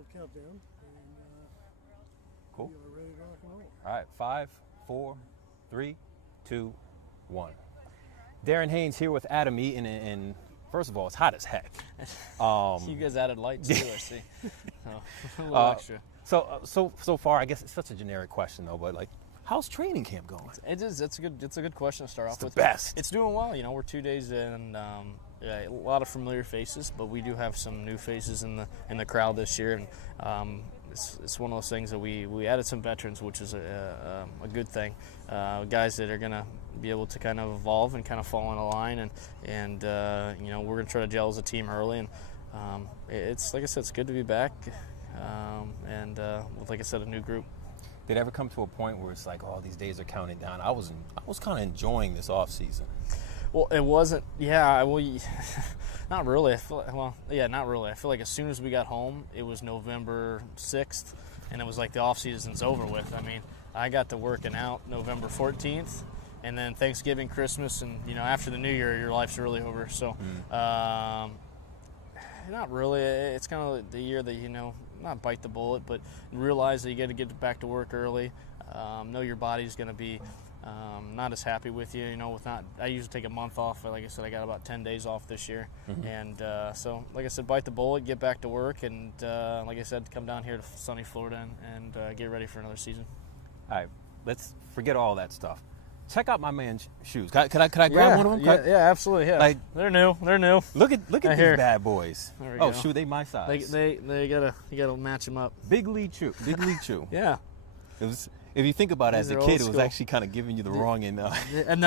little countdown, and Cool. we are ready to rock and roll. All right, 5, 4, 3, 2, 1. Darren Haynes here with Adam Eaton, and first of all, it's hot as heck. You guys added lights too, I see. A little extra. So far, I guess it's such a generic question though, but like, how's training camp going? It is. It's a good question to start off with. The best. It's doing well. You know, we're 2 days in, and a lot of familiar faces, but we do have some new faces in the crowd this year, and it's one of those things that we added some veterans, which is a good thing. Guys that are gonna be able to kind of evolve and kind of fall in a line, and you know, we're gonna try to gel as a team early, and it's like I said, it's good to be back, and with, like I said, a new group. Did it ever come to a point where it's like, oh, these days are counting down? I was kind of enjoying this off season. Well, it wasn't. Yeah, well, not really. Not really. I feel like as soon as we got home, it was November 6th, and it was like the off season's over with. I mean, I got to working out November 14th, and then Thanksgiving, Christmas, and you know, after the New Year, your life's really over. So, not really. It's kind of the year that, you know, not bite the bullet, but realize that you got to get back to work early. Know your body's going to be not as happy with you, you know. I usually take a month off. Like I said, I got about 10 days off this year, and so like I said, bite the bullet, get back to work, and like I said, come down here to sunny Florida and get ready for another season. All right, let's forget all that stuff. Check out my man's shoes. Could I grab one of them? Yeah, absolutely. Yeah, like, they're new. Look at these bad boys. There we go. go. Shoot, they my size. You gotta match them up. Big League Chew. Big League Chew. Yeah. It was. If you think about it, as a kid, it was actually kind of giving you the wrong end. No,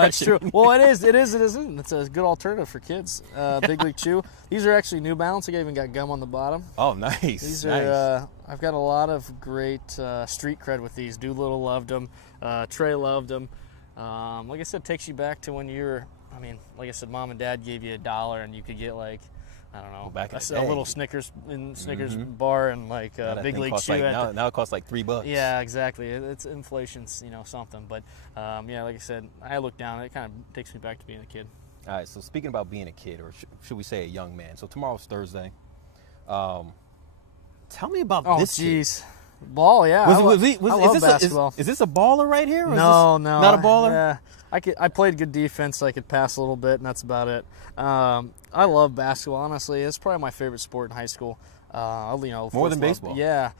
that's true. Well, it is. It's a good alternative for kids. Big League Chew. These are actually New Balance. I even got gum on the bottom. Oh, nice. These are. I've got a lot of great street cred with these. Doolittle loved them. Trey loved them. Like I said, it takes you back to when you were. I mean, like I said, mom and dad gave you $1 and you could get like, I don't know, a little Snickers bar and like Big League Chew. Now it costs like $3. Yeah, exactly. It's inflation's, you know, something. But yeah, like I said, I look down. It kind of takes me back to being a kid. All right. So speaking about being a kid, or should we say a young man? So tomorrow's Thursday. Tell me about this. Oh, jeez. Ball, yeah. I love basketball. Is this a baller right here? Or no, not a baller. Yeah, I played good defense. I could pass a little bit, and that's about it. I love basketball. Honestly, it's probably my favorite sport in high school. You know, more than baseball. Yeah,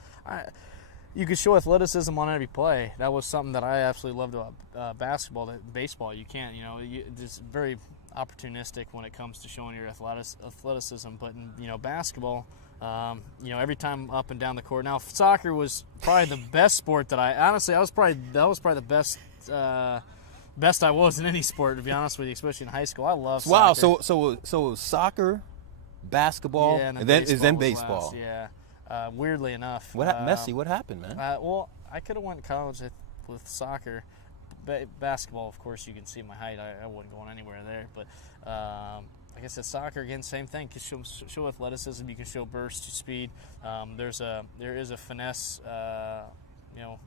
you could show athleticism on every play. That was something that I absolutely loved about basketball. Baseball, you can't. You know, it's very opportunistic when it comes to showing your athleticism. But in, you know, basketball. You know, every time up and down the court. Now, soccer was probably the best sport that that was probably the best I was in any sport, to be honest with you, especially in high school. I love soccer. Wow, so it was soccer, basketball, yeah, and then baseball. Last, yeah, weirdly enough. What happened, Messi? What happened, man? Well, I could have went to college with soccer. Basketball, of course, you can see my height. I wasn't going anywhere there, but. Like I said, soccer again, same thing. You can show athleticism. You can show burst, speed. There is a finesse, you know,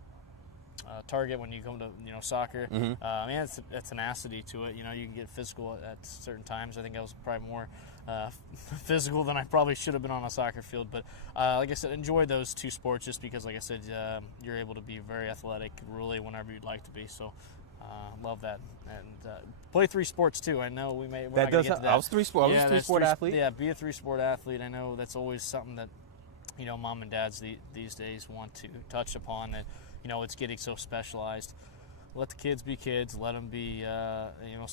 target when you come to, you know, soccer. And it's a tenacity to it. You know, you can get physical at certain times. I think I was probably more physical than I probably should have been on a soccer field. But like I said, enjoy those two sports just because, like I said, you're able to be very athletic really whenever you'd like to be. So. Love that, and play 3 sports too. I know we may. That does. I was 3-sport. I was a 3-sport athlete. Yeah, be a 3-sport athlete. I know that's always something that, you know, mom and dads these days want to touch upon. That, you know, it's getting so specialized. Let the kids be kids. Let them be, you know,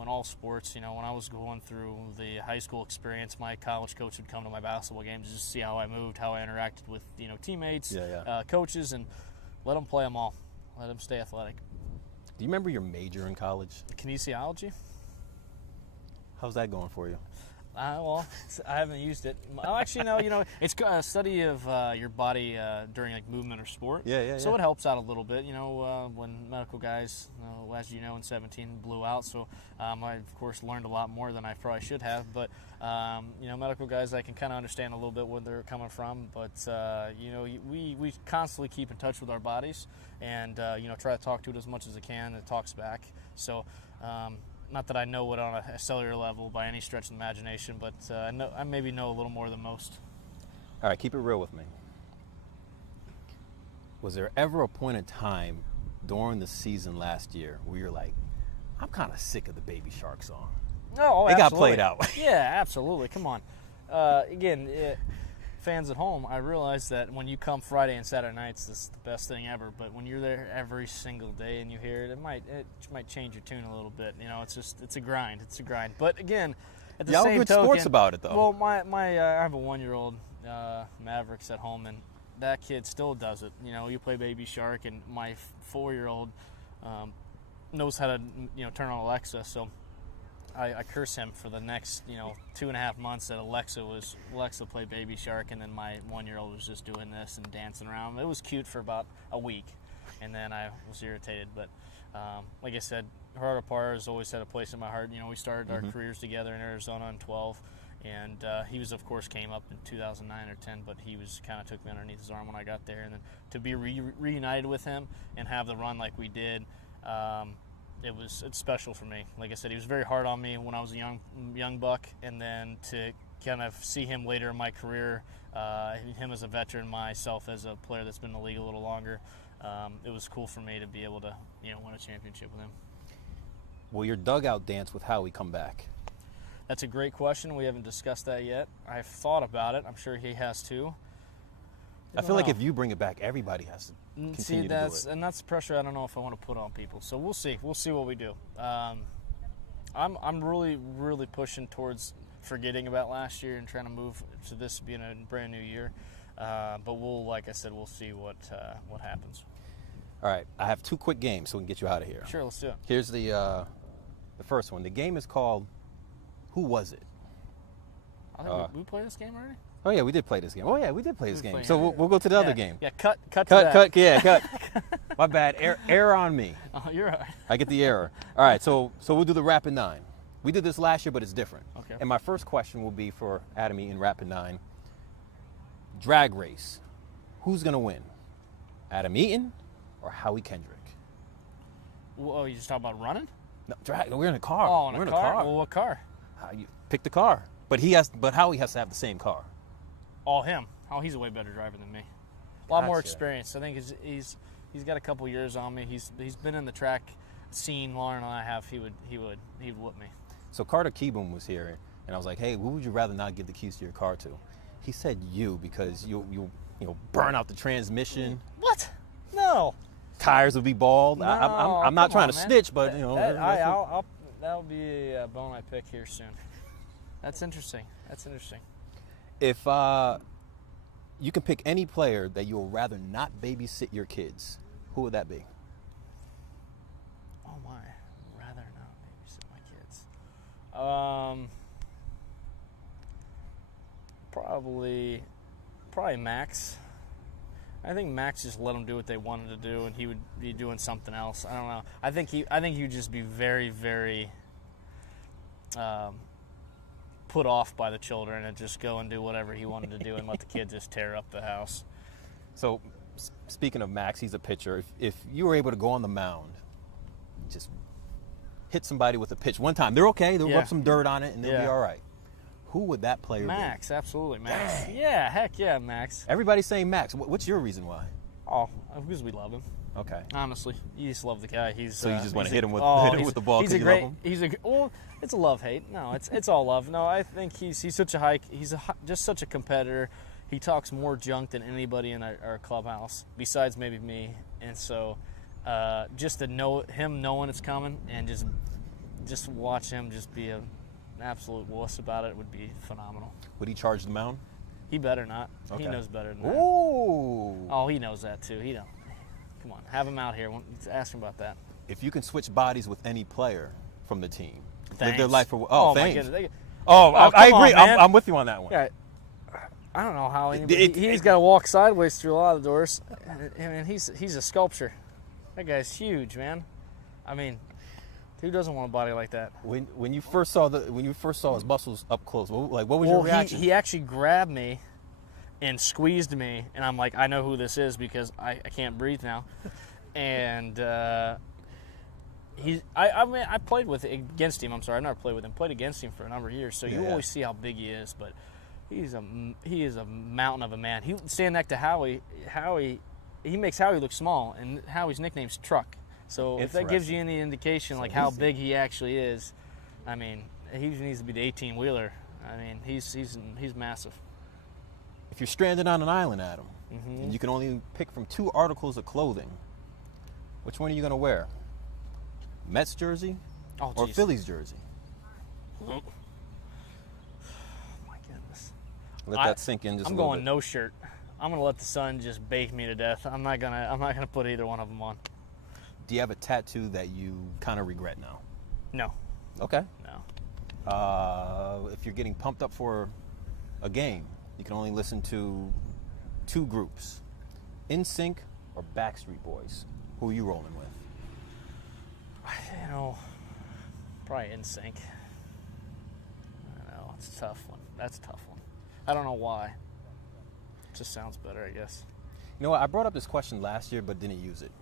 in all sports. You know, when I was going through the high school experience, my college coach would come to my basketball games just to see how I moved, how I interacted with, you know, teammates, coaches, and let them play them all. Let them stay athletic. Do you remember your major in college? Kinesiology. How's that going for you? Well, I haven't used it. Oh, actually, no. You know, it's a study of your body during like movement or sport. Yeah. So it helps out a little bit. You know, when medical guys, as you know, in 17 blew out. So I of course learned a lot more than I probably should have. But you know, medical guys, I can kind of understand a little bit where they're coming from. But you know, we constantly keep in touch with our bodies, and you know, try to talk to it as much as I can. It talks back. So. Not that I know it on a cellular level by any stretch of the imagination, but I maybe know a little more than most. All right, keep it real with me. Was there ever a point in time during the season last year where you're like, I'm kind of sick of the Baby Shark song? No, It got absolutely. played out. Yeah, absolutely. Come on. Again, fans at home, I realize that when you come Friday and Saturday nights, this is the best thing ever. But when you're there every single day and you hear it, it might change your tune a little bit. You know, it's a grind. It's a grind. But again, at the Y'all same good token, sports about it though. Well, I have a 1-year-old Mavericks at home, and that kid still does it. You know, you play Baby Shark, and my 4-year-old knows how to turn on Alexa. So I curse him for the next 2.5 months that Alexa played Baby Shark, and then my 1-year-old was just doing this and dancing around. It was cute for about a week, and then I was irritated. But like I said, Gerardo Parra has always had a place in my heart. You know, we started our careers together in Arizona in 12, and he was, of course, came up in 2009 or 10, but he was kind of took me underneath his arm when I got there, and then to be reunited with him and have the run like we did. It's special for me. Like I said, he was very hard on me when I was a young buck, and then to kind of see him later in my career, him as a veteran, myself as a player that's been in the league a little longer, it was cool for me to be able to win a championship with him. Will your dugout dance with Howie come back? That's a great question. We haven't discussed that yet. I've thought about it. I'm sure he has too. I feel like if you bring it back, everybody has to continue to do it. And that's pressure I don't know if I want to put on people. So we'll see. We'll see what we do. I'm really, really pushing towards forgetting about last year and trying to move to this being a brand new year. But like I said, we'll see what happens. All right. I have 2 quick games so we can get you out of here. Sure, let's do it. Here's the first one. The game is called Who Was It? I think we played this game already? Oh, yeah, we did play this game. Oh, yeah, we did play this game. So we'll go to the other game. Yeah, cut to that. Cut. My bad. Error on me. Oh, you're right. I get the error. All right, so we'll do the Rapid 9. We did this last year, but it's different. Okay. And my first question will be for Adam Eaton, Rapid 9. Drag race. Who's going to win? Adam Eaton or Howie Kendrick? Oh, you just talking about running? No, drag. We're in a car. Oh, we're in a car? Well, what car? You pick the car. But Howie has to have the same car. Oh, him. Oh, he's a way better driver than me. A lot more experience. I think he's got a couple years on me. He's been in the track scene longer than I have. He'd whoop me. So Carter Keeboom was here, and I was like, hey, who would you rather not give the keys to your car to? He said you, because you'll burn out the transmission. What? No. Tires will be bald. No, I'm not trying to snitch, but that'll be a bone I pick here soon. That's interesting. If you can pick any player that you would rather not babysit your kids, who would that be? Oh my, rather not babysit my kids. Probably Max. I think Max just let them do what they wanted to do, and he would be doing something else. I don't know. I think he'd just be very, very put off by the children and just go and do whatever he wanted to do and let the kids just tear up the house. So, speaking of Max, he's a pitcher. If you were able to go on the mound, just hit somebody with a pitch one time, they're okay. They'll rub some dirt on it, and they'll be all right. Who would that player be? Max, absolutely, Max. Dang. Yeah, heck yeah, Max. Everybody's saying Max. What's your reason why? Oh, because we love him. Okay. Honestly, you just love the guy. So you just want to hit him with the ball because you love him? Well, it's a love-hate. No, it's all love. No, I think he's such a just such a competitor. He talks more junk than anybody in our clubhouse, besides maybe me. And so, just to know him, knowing it's coming, and just watch him just be an absolute wuss about it would be phenomenal. Would he charge the mound? He better not. Okay. He knows better than that. Ooh. Oh, he knows that too. He don't. Come on, have him out here. Ask him about that. If you can switch bodies with any player from the team, Thanks. live their life for oh thanks. my goodness. I agree. On, I'm with you on that one. Yeah, I don't know how he's got to walk sideways through a lot of doors. I mean, he's a sculpture. That guy's huge, man. I mean, who doesn't want a body like that? When you first saw his muscles up close, what was your reaction? He actually grabbed me and squeezed me, and I'm like, I know who this is because I can't breathe now. And I played against him. I'm sorry, I've never played with him. Played against him for a number of years, so you always see how big he is. But he is a mountain of a man. He stand next to Howie. He makes Howie look small, and Howie's nickname's Truck. So if that gives you any indication like how big he actually is, I mean, he needs to be the 18-wheeler. I mean, he's massive. If you're stranded on an island, Adam, and you can only pick from 2 articles of clothing, which one are you going to wear? Mets jersey or Phillies jersey? Oh my goodness. Let that sink in just a I'm little going bit. no shirt. I'm going to let the sun just bake me to death. I'm not gonna put either one of them on. Do you have a tattoo that you kind of regret now? No. Okay. No. If you're getting pumped up for a game, you can only listen to 2 groups, NSYNC or Backstreet Boys. Who are you rolling with? You know, probably NSYNC. I know, it's a tough one. That's a tough one. I don't know why. It just sounds better, I guess. You know what? I brought up this question last year, but didn't use it.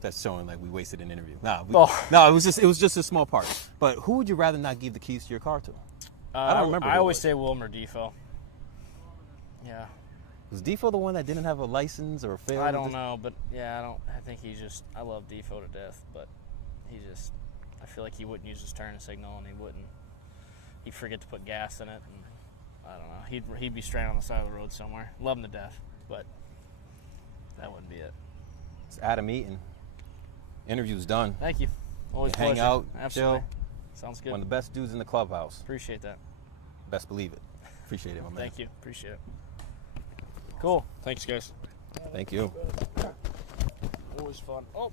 That's showing like we wasted an interview. No, it was just a small part. But who would you rather not give the keys to your car to? I don't remember. I always say Wilmer Defoe. Yeah. Was Defoe the one that didn't have a license or failed? I don't know, but yeah, I think I love Defoe to death, but I feel like he wouldn't use his turn signal, and he'd forget to put gas in it, and I don't know. He'd be stranded on the side of the road somewhere. Love him to death, but that wouldn't be it. It's Adam Eaton. Interview's done. Thank you. Always hang pleasure. out, Absolutely. chill. Sounds good. One of the best dudes in the clubhouse. Appreciate that. Best believe it. Appreciate it, my man. Thank you. Appreciate it. Cool. Thanks, guys. Thank you. Always fun. Oh.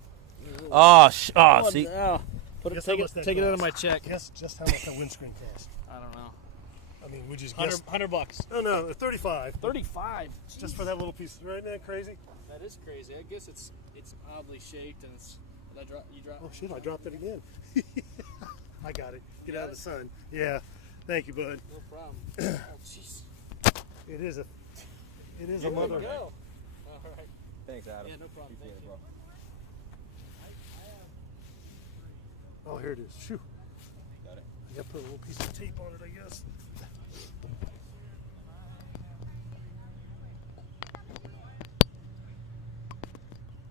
See. Take it out of my check. Guess just how much that windscreen cost. I don't know. I mean, we just guessed. $100. Oh no, 35. 35. Just for that little piece. Right now, crazy. That is crazy. I guess it's oddly shaped, and you dropped. Oh shit! I dropped it again. I got it. Get out of the sun. Yeah. Thank you, bud. No problem. Oh jeez. It is a There mother. we go. All right. Thanks, Adam. Yeah, no problem. Thank you. Oh, here it is. Shoo. Got it. I got to put a little piece of tape on it, I guess.